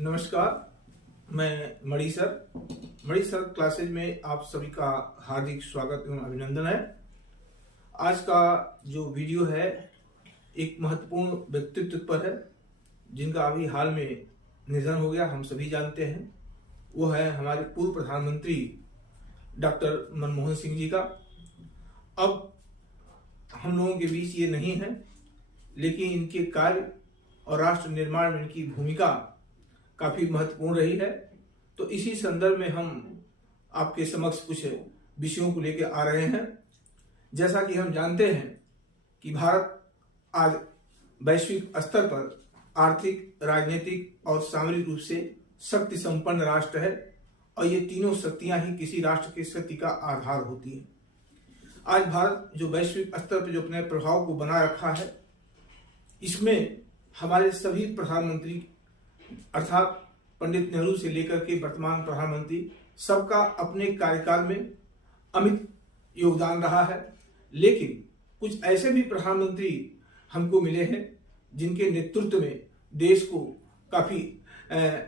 नमस्कार, मैं मणि sir classes में आप सभी का हार्दिक स्वागत एवं अभिनंदन है। आज का जो वीडियो है एक महत्वपूर्ण व्यक्तित्व पर है जिनका अभी हाल में निधन हो गया, हम सभी जानते हैं। वो है हमारे पूर्व प्रधानमंत्री डॉक्टर मनमोहन सिंह जी का। अब हम लोगों के बीच ये नहीं है, लेकिन इनके कार्य और राष्ट्र निर्माण में इनकी भूमिका काफी महत्वपूर्ण रही है। तो इसी संदर्भ में हम आपके समक्ष कुछ विषयों को लेकर आ रहे हैं। जैसा कि हम जानते हैं कि भारत आज वैश्विक स्तर पर आर्थिक, राजनीतिक और सामरिक रूप से शक्ति संपन्न राष्ट्र है और ये तीनों शक्तियां ही किसी राष्ट्र की शक्ति का आधार होती है। आज भारत जो वैश्विक स्तर पर जो अपने प्रभाव को बना रखा है, इसमें हमारे सभी प्रधानमंत्री अर्थात पंडित नेहरू से लेकर के वर्तमान प्रधानमंत्री सबका अपने कार्यकाल में अमित योगदान रहा है। लेकिन कुछ ऐसे भी प्रधानमंत्री हमको मिले हैं जिनके नेतृत्व में देश को काफी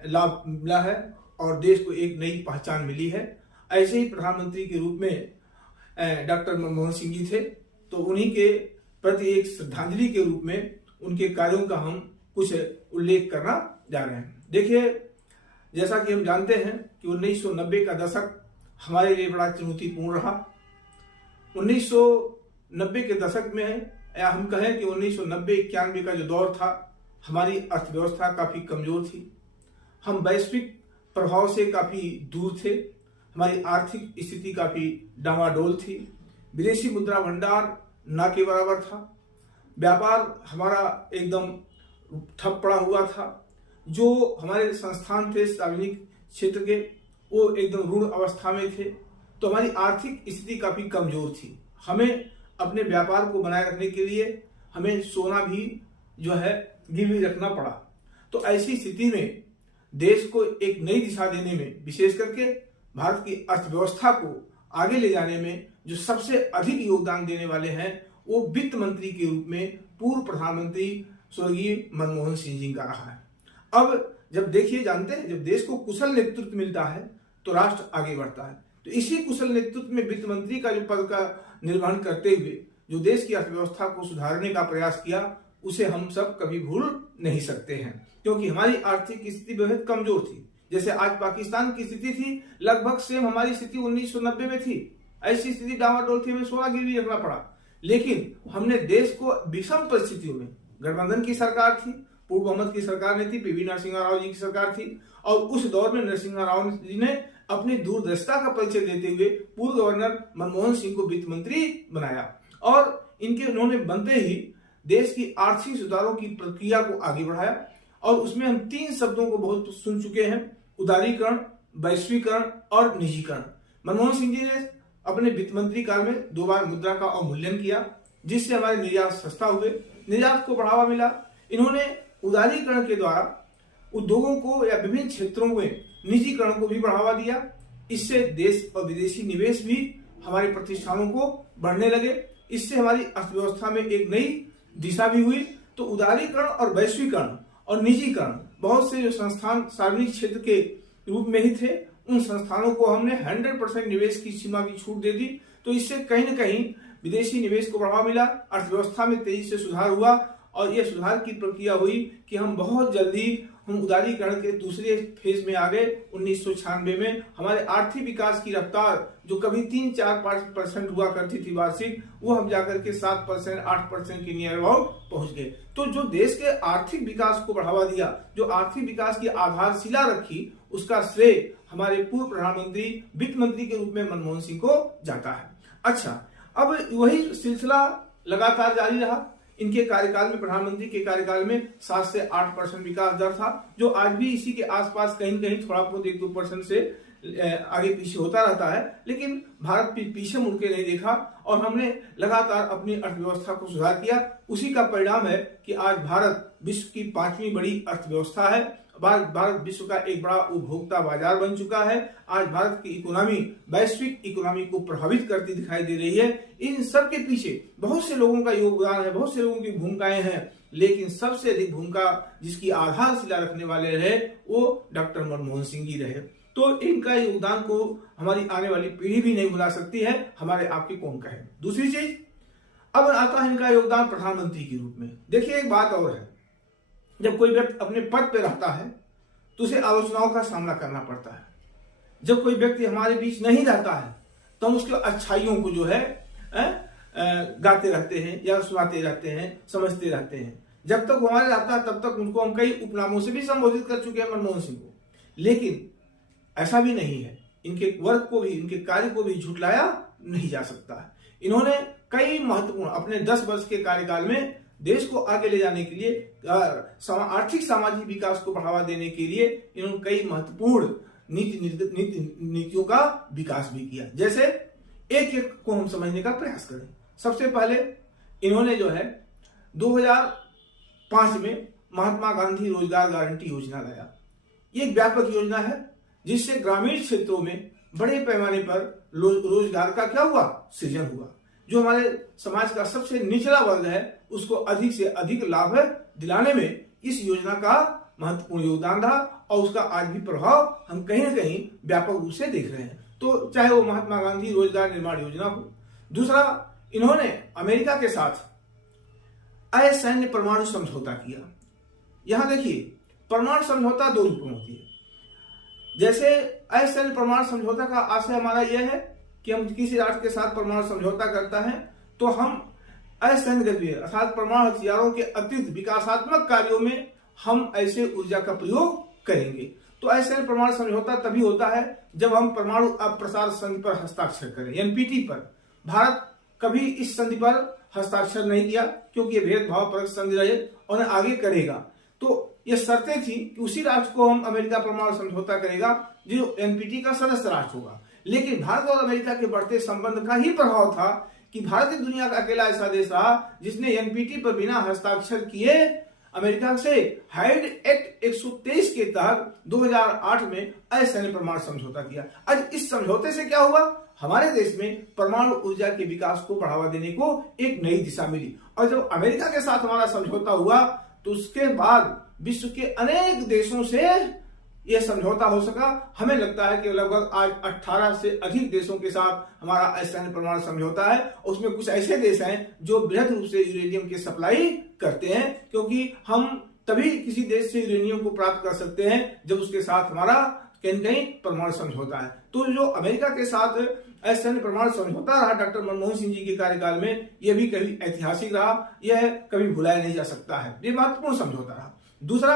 लाभ मिला है और देश को एक नई पहचान मिली है। ऐसे ही प्रधानमंत्री के रूप में डॉक्टर मनमोहन सिंह जी थे, तो उन्हीं के प्रति एक श्रद्धांजलि के रूप में उनके कार्यों का हम कुछ उल्लेख करना जा रहे हैं। देखिए, जैसा कि हम जानते हैं कि 1990 का दशक हमारे लिए बड़ा चुनौतीपूर्ण रहा। 1990 के दशक में, या हम कहें कि 1990-91 का जो दौर था, हमारी अर्थव्यवस्था काफी कमजोर थी। हम वैश्विक प्रभाव से काफी दूर थे। हमारी आर्थिक स्थिति काफी डामाडोल थी। विदेशी मुद्रा भंडार ना के बराबर था। व्यापार हमारा एकदम ठप पड़ा हुआ था। जो हमारे संस्थान थे सार्वजनिक क्षेत्र के, वो एकदम ऋण अवस्था में थे। तो हमारी आर्थिक स्थिति काफी कमजोर थी। हमें अपने व्यापार को बनाए रखने के लिए हमें सोना भी जो है गिरवी रखना पड़ा। तो ऐसी स्थिति में देश को एक नई दिशा देने में, विशेष करके भारत की अर्थव्यवस्था को आगे ले जाने में जो सबसे अधिक योगदान देने वाले हैं, वो वित्त मंत्री के रूप में पूर्व प्रधानमंत्री स्वर्गीय मनमोहन सिंह जी का रहा है। अब जब देखिए, जानते हैं, जब देश को कुशल नेतृत्व मिलता है तो राष्ट्र आगे बढ़ता है। तो इसी कुशल नेतृत्व में वित्त मंत्री का जो पद का निर्वहन करते हुए जो देश की अर्थव्यवस्था को सुधारने का प्रयास किया, उसे हम सब कभी भूल नहीं सकते हैं, क्योंकि हमारी आर्थिक स्थिति बेहद कमजोर थी। जैसे आज पाकिस्तान की स्थिति थी, लगभग सेम हमारी स्थिति 1990 में थी। ऐसी स्थिति डामाडोल थी, हमें सोना गिरवी रखना पड़ा। लेकिन हमने देश को विषम परिस्थितियों में, गठबंधन की सरकार थी, पूर्व बहुमत की सरकार नहीं थी, पीवी नरसिम्हा राव जी की सरकार थी, और उस दौर में नरसिम्हा राव जी ने अपनी दूरदर्शिता का परिचय देते हुए पूर्व गवर्नर मनमोहन सिंह को वित्त मंत्री बनाया। और उन्होंने बनते ही देश की आर्थिक सुधारों की प्रक्रिया को आगे बढ़ाया। और उसमें हम 3 शब्दों को बहुत सुन चुके हैं: उदारीकरण, वैश्वीकरण और निजीकरण। मनमोहन सिंह जी ने अपने वित्त मंत्री काल में 2 बार मुद्रा का अवमूल्यन किया, जिससे हमारे निर्यात सस्ता हुए, निर्यात को बढ़ावा मिला। इन्होंने उदारीकरण के द्वारा उद्योगों को या विभिन्न क्षेत्रों में निजीकरण को भी बढ़ावा दिया। इससे देश और विदेशी निवेश भी हमारे प्रतिष्ठानों को बढ़ने लगे। इससे हमारी अर्थव्यवस्था में एक नई दिशा भी हुई। तो उदारीकरण और वैश्वीकरण और निजीकरण, बहुत से जो संस्थान सार्वजनिक क्षेत्र के रूप में ही थे, उन संस्थानों को हमने 100% निवेश की सीमा की छूट दे दी। तो इससे कहीं न कहीं विदेशी निवेश को बढ़ावा मिला, अर्थव्यवस्था में तेजी से सुधार हुआ। और यह सुधार की प्रक्रिया हुई कि हम बहुत जल्दी उदारीकरण के दूसरे फेज में आ गए। 1996 में हमारे आर्थिक विकास की रफ्तार, जो कभी 3-4% हुआ करती थी वार्षिक, वो हम जाकर के 7%, 8% के नियर अबाउट पहुंच गए। तो जो देश के आर्थिक विकास को बढ़ावा दिया, जो आर्थिक विकास की आधारशिला रखी, उसका श्रेय हमारे पूर्व प्रधानमंत्री वित्त मंत्री के रूप में मनमोहन सिंह को जाता है। अच्छा, अब वही सिलसिला लगातार जारी रहा। इनके कार्यकाल में, प्रधानमंत्री के कार्यकाल में 7 से 8% विकास दर था, जो आज भी इसी के आसपास कहीं कहीं थोड़ा बहुत 1-2% से आगे पीछे होता रहता है। लेकिन भारत पीछे मुड़ के नहीं देखा और हमने लगातार अपनी अर्थव्यवस्था को सुधार किया। उसी का परिणाम है कि आज भारत विश्व की 5वीं बड़ी अर्थव्यवस्था है। भारत विश्व का एक बड़ा उपभोक्ता बाजार बन चुका है। आज भारत की इकोनॉमी वैश्विक इकोनॉमी को प्रभावित करती दिखाई दे रही है। इन सब के पीछे बहुत से लोगों का योगदान है, बहुत से लोगों की भूमिकाएं हैं। लेकिन सबसे अधिक भूमिका जिसकी आधारशिला रखने वाले रहे वो डॉक्टर मनमोहन सिंह जी रहे। तो इनका योगदान को हमारी आने वाली पीढ़ी भी नहीं भुला सकती है, हमारे आपकी कौन कहे। दूसरी चीज, अब आता है इनका योगदान प्रधानमंत्री के रूप में। देखिए एक बात और है, जब कोई व्यक्ति अपने पद पे रहता है तो उसे आलोचनाओं का सामना करना पड़ता है। जब कोई व्यक्ति हमारे बीच नहीं रहता है तो हम उसके अच्छाइयों को जो है गाते रहते हैं या सुनाते रहते हैं, समझते रहते हैं। जब तक वो हमारे रहता है तब तक उनको हम कई उपनामों से भी संबोधित कर चुके हैं मनमोहन सिंह को, लेकिन ऐसा भी नहीं है, इनके वर्क को भी, इनके कार्य को भी झुटलाया नहीं जा सकता है। इन्होंने कई महत्वपूर्ण अपने 10 वर्ष के कार्यकाल में देश को आगे ले जाने के लिए, आर्थिक सामाजिक विकास को बढ़ावा देने के लिए इन्होंने कई महत्वपूर्ण नीतियों का विकास भी किया। जैसे एक एक को हम समझने का प्रयास करें। सबसे पहले इन्होंने जो है 2005 में महात्मा गांधी रोजगार गारंटी योजना लाया। ये एक व्यापक योजना है जिससे ग्रामीण क्षेत्रों में बड़े पैमाने पर रोजगार का क्या हुआ, सृजन हुआ। जो हमारे समाज का सबसे निचला वर्ग है उसको अधिक से अधिक लाभ दिलाने में इस योजना का महत्वपूर्ण योगदान रहा और उसका आज भी प्रभाव हम कहीं न कहीं व्यापक रूप से देख रहे हैं। तो चाहे वो महात्मा गांधी रोजगार निर्माण योजना हो। दूसरा, इन्होंने अमेरिका के साथ असैन्य परमाणु समझौता किया। यहां देखिए, परमाणु समझौता 2 रूपों में होती है। जैसे असैन्य परमाणु समझौता का आशय हमारा यह है कि हम किसी राष्ट्र के साथ परमाणु समझौता करता है तो हम असैन्य गतिविधि अर्थात परमाणु हथियारों के अतिरिक्त विकासात्मक कार्यों में हम ऐसे ऊर्जा का प्रयोग करेंगे। तो असैन्य परमाणु समझौता तभी होता है जब हम परमाणु अप्रसार संधि पर हस्ताक्षर करें, एनपीटी पर। भारत कभी इस संधि पर हस्ताक्षर नहीं किया क्योंकि ये भेदभाव परक संधि रहे और आगे करेगा। तो ये शर्तें थी कि उसी राष्ट्र को हम अमेरिका परमाणु समझौता करेगा जो एनपीटी का सदस्य राष्ट्र होगा। लेकिन भारत और अमेरिका के बढ़ते संबंध का ही प्रभाव था कि भारत दुनिया का अकेला ऐसा देश रहा जिसने एनपीटी पर बिना हस्ताक्षर किए अमेरिका से हाइड एक्ट 123 के तहत 2008 में असैन्य परमाणु समझौता किया। आज इस समझौते से क्या हुआ, हमारे देश में परमाणु ऊर्जा के विकास को बढ़ावा देने को एक नई दिशा मिली। और जब अमेरिका के साथ हमारा समझौता हुआ तो उसके बाद विश्व के अनेक देशों से यह समझौता हो सका। हमें लगता है कि लगभग आज 18 से अधिक देशों के साथ हमारा असैन्य परमाणु समझौता है। उसमें कुछ ऐसे देश हैं जो बृहद रूप से यूरेनियम की सप्लाई करते हैं, क्योंकि हम तभी किसी देश से यूरेनियम को प्राप्त कर सकते हैं जब उसके साथ हमारा कहीं कहीं परमाणु समझौता है। तो जो अमेरिका के साथ असैन्य परमाणु समझौता रहा डॉक्टर मनमोहन सिंह जी के कार्यकाल में, यह भी कभी ऐतिहासिक रहा, यह कभी भुलाया नहीं जा सकता है। ये महत्वपूर्ण समझौता रहा। दूसरा,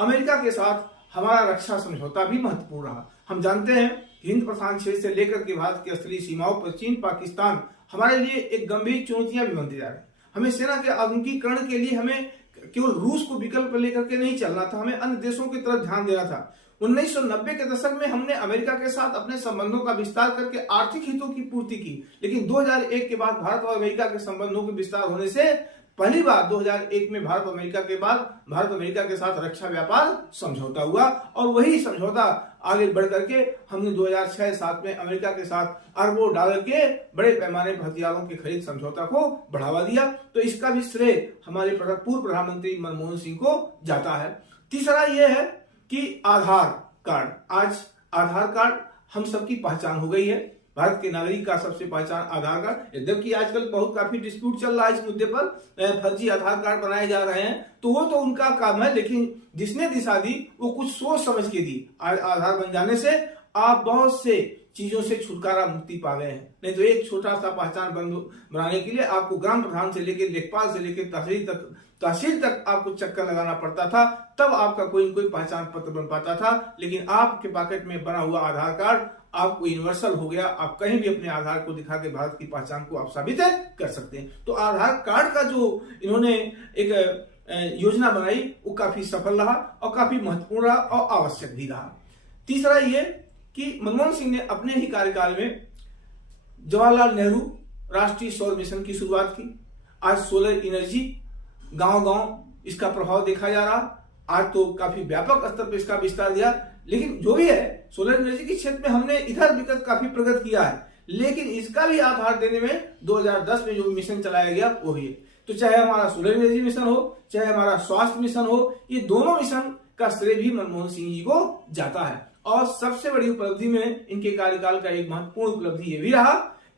अमेरिका के साथ हमारा रक्षा समझौता भी महत्वपूर्ण रहा। हम जानते हैं हिंद प्रशांत क्षेत्र से लेकर के भारत की स्थलीय सीमाओं पर चीन, पाकिस्तान हमारे लिए एक गंभीर चुनौतियां भी बनती जा रही है। हमें सेना के आधुनिकीकरण के लिए हमें केवल रूस को विकल्प लेकर के नहीं चलना था, हमें अन्य देशों की तरफ ध्यान देना था। 1990 के दशक में हमने अमेरिका के साथ अपने संबंधों का विस्तार करके आर्थिक हितों की पूर्ति की, लेकिन 2001 के बाद भारत और अमेरिका के संबंधों के विस्तार होने से पहली बार 2001 में भारत अमेरिका के बाद भारत अमेरिका के साथ रक्षा व्यापार समझौता हुआ और वही समझौता आगे बढ़ करके हमने 2006-07 में अमेरिका के साथ अरबों डॉलर के बड़े पैमाने पर हथियारों के खरीद समझौता को बढ़ावा दिया। तो इसका भी श्रेय हमारे पूर्व प्रधानमंत्री मनमोहन सिंह को जाता है। तीसरा यह है कि आधार कार्ड, आज आधार कार्ड हम सबकी पहचान हो गई है। भारत के नागरिक का सबसे पहचान आधार कार्ड, जबकि आजकल बहुत काफी डिस्प्यूट चल रहा है इस मुद्दे पर, फर्जी आधार कार्ड बनाए जा रहे हैं, तो वो तो उनका काम है, लेकिन जिसने दिशा दी वो कुछ सोच समझ के दी। आधार बन जाने से आप बहुत से चीजों से छुटकारा मुक्ति पा गए हैं। नहीं तो एक छोटा सा पहचान बनाने के लिए आपको ग्राम प्रधान से लेकर लेखपाल से लेकर तहसील तक आपको चक्कर लगाना पड़ता था, तब आपका कोई न कोई पहचान पत्र बन पाता था। लेकिन आपके पॉकेट में बना हुआ आधार कार्ड आपको यूनिवर्सल हो गया, आप कहीं भी अपने आधार को दिखा के भारत की पहचान को आप साबित कर सकते हैं। तो आधार कार्ड का जो इन्होंने एक योजना बनाई वो काफी सफल रहा और काफी महत्वपूर्ण रहा और आवश्यक भी रहा। तीसरा ये कि मनमोहन सिंह ने अपने ही कार्यकाल में जवाहरलाल नेहरू राष्ट्रीय सौर मिशन की शुरुआत की। आज सोलर एनर्जी गांव-गांव इसका प्रभाव देखा जा रहा, आज तो काफी व्यापक स्तर पर इसका विस्तार दिया। लेकिन जो भी है, सोलर एनर्जी के क्षेत्र में हमने इधर विकट काफी प्रगति किया है, लेकिन इसका भी आधार देने में 2010 में जो मिशन चलाया गया वो ही है। तो चाहे हमारा सोलर एनर्जी मिशन हो, चाहे हमारा स्वास्थ्य मिशन हो, ये दोनों मिशन का श्रेय भी मनमोहन सिंह जी को जाता है। और सबसे बड़ी उपलब्धि में इनके कार्यकाल का एक महत्वपूर्ण उपलब्धि ये भी रहा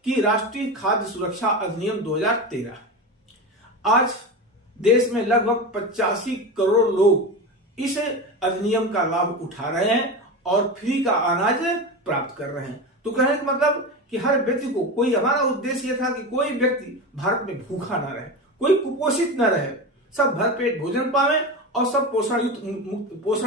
कि राष्ट्रीय खाद्य सुरक्षा अधिनियम 2013, आज देश में लगभग 85 करोड़ लोग इस अधिनियम का लाभ उठा रहे हैं और फ्री का अनाज प्राप्त कर रहे हैं। तो कहने का मतलब कि हर व्यक्ति को, कोई हमारा उद्देश्य यह था कि कोई व्यक्ति भारत में भूखा ना रहे, कोई कुपोषित न रहे, सब भरपेट भोजन पावे और सब पोषण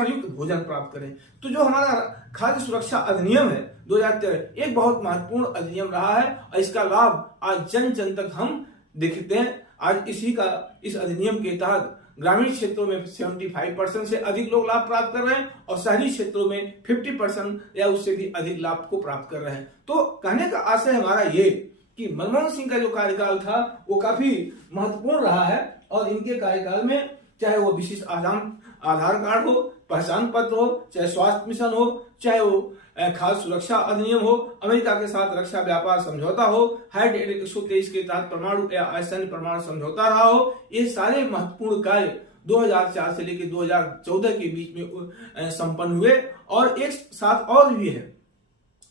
युक्त भोजन प्राप्त करें। तो जो हमारा खाद्य सुरक्षा अधिनियम है 2013 एक बहुत महत्वपूर्ण अधिनियम रहा है और इसका लाभ आज जन जन तक हम देखते हैं। आज इस अधिनियम के तहत ग्रामीण क्षेत्रों में 75% से अधिक लोग लाभ प्राप्त कर रहे हैं और शहरी क्षेत्रों में 50% या उससे भी अधिक लाभ को प्राप्त कर रहे हैं। तो कहने का आशय हमारा ये कि मनमोहन सिंह का जो कार्यकाल था वो काफी महत्वपूर्ण रहा है और इनके कार्यकाल में चाहे वो विशिष्ट आधार कार्ड हो, पहचान पत्र हो, चाहे स्वास्थ्य मिशन हो, चाहे वो खाद्य सुरक्षा अधिनियम हो, अमेरिका के साथ रक्षा व्यापार समझौता हो, हाइड एक्ट 123 के तहत परमाणु या असैन्य परमाणु समझौता रहा हो, ये सारे महत्वपूर्ण कार्य 2004 से लेकर 2014 के बीच में संपन्न हुए। और एक साथ और भी है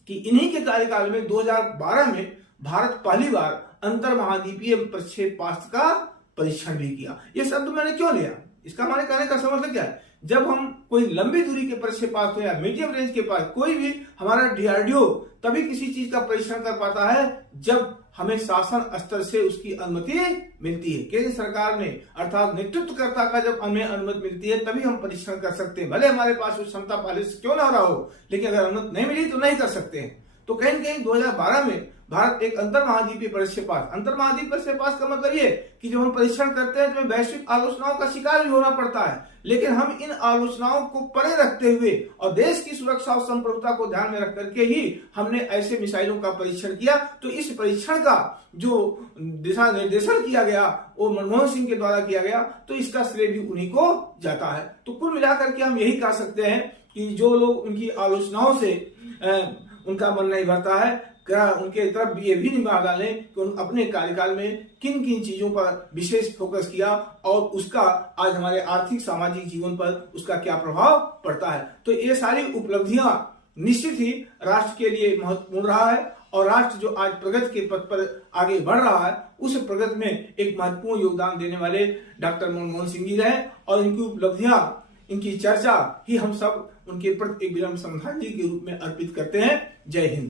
कि इन्हीं के कार्यकाल में 2012 में भारत पहली बार अंतर महाद्वीपीय प्रक्षेपास्त्र का परीक्षण भी किया। ये शब्द मैंने क्यों लिया, इसका हमारे कहने का समझ क्या है, जब हम कोई लंबी दूरी के प्रक्षेपास्त्र या मीडियम रेंज के पास कोई भी हमारा डीआरडीओ तभी किसी चीज का परीक्षण कर पाता है जब हमें शासन स्तर से उसकी अनुमति मिलती है। केंद्र सरकार ने अर्थात नेतृत्वकर्ता का जब हमें अनुमति मिलती है तभी हम परीक्षण कर सकते हैं, भले हमारे पास वो क्षमता पहले से क्यों ना रहा हो, लेकिन अगर अनुमति नहीं मिली तो नहीं कर सकते हैं। तो कहीं न कहीं 2012 में भारत एक अंतर महाद्वीपीय प्रक्षेपास्त्र का मतलब ये कि जब हम परीक्षण करते हैं तो हमें वैश्विक आलोचनाओं का शिकार भी होना पड़ता है, लेकिन हम इन आलोचनाओं को परे रखते हुए और देश की सुरक्षा और संप्रभुता को ध्यान में रख करके ही हमने ऐसे मिसाइलों का परीक्षण किया। तो इस परीक्षण का जो दिशा निर्देशन किया गया वो मनमोहन सिंह के द्वारा किया गया, तो इसका श्रेय भी उन्हीं को जाता है। तो कुल मिलाकर के हम यही कह सकते हैं कि जो लोग उनकी आलोचनाओं से उनका मन नहीं भरता है, क्या उनके तरफ ये भी निभा डालें कि उन अपने कार्यकाल में किन किन चीजों पर विशेष फोकस किया और उसका आज हमारे आर्थिक सामाजिक जीवन पर उसका क्या प्रभाव पड़ता है। तो ये सारी उपलब्धियां निश्चित ही राष्ट्र के लिए महत्वपूर्ण रहा है और राष्ट्र जो आज प्रगति के पथ पर आगे बढ़ रहा है उस प्रगति में एक महत्वपूर्ण योगदान देने वाले डॉक्टर मनमोहन सिंह जी रहे और इनकी उपलब्धियां, इनकी चर्चा ही हम सब उनके प्रति एक विनम्र श्रद्धांजलि के रूप में अर्पित करते हैं। जय हिंद।